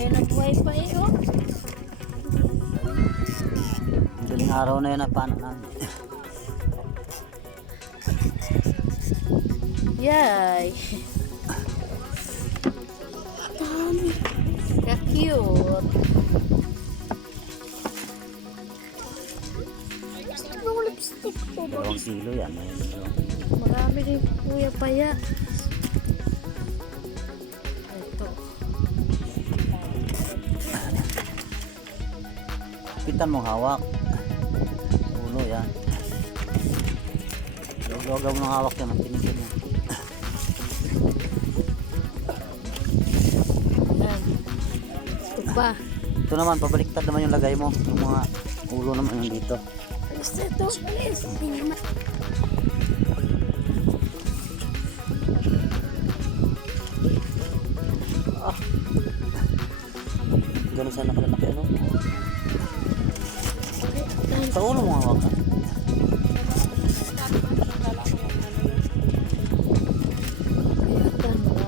May nag-buhay pa eh, oh. Daling araw na yun na paano namin. Yay! Ka-cute! Anong lipstick ko ba? 2 kilo yan. Marami rin kuya paya. Ito. Pitan mong hawak. Ulo yan. Huwag mo ng hawak yan. Magtinigil yan. Yan. Ito pa. Ito naman, pabaliktad naman yung lagay mo. Yung mga ulo naman yung dito. Alis na ito. Alis. Ah. Ganun sana kalalaki ano? Sa ulo mo hawak.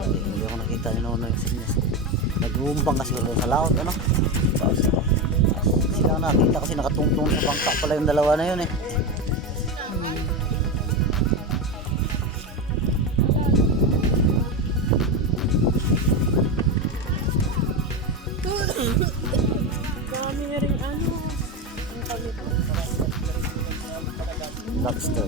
Hindi ako nakita ni Nono yung sinyas. Nag-uumbang kasi wala sa laot ano? Sila nakita kasi nakatungtong sa bangka pala yung dalawa na yun eh. Dami na rin ano. Lobster.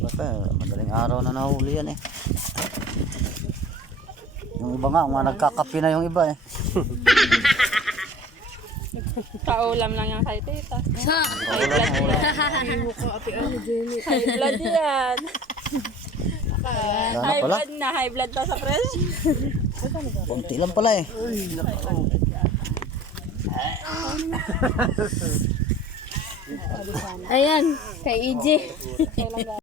Basta madaling araw na nahuli yan eh. Yung iba nga, mga nagkakapi na yung iba eh. Kaulam lang yan kay tita. High blood High blood yan. Sana pala. High blood daw sa press. Konti lang pala eh. Ayan, kay EJ.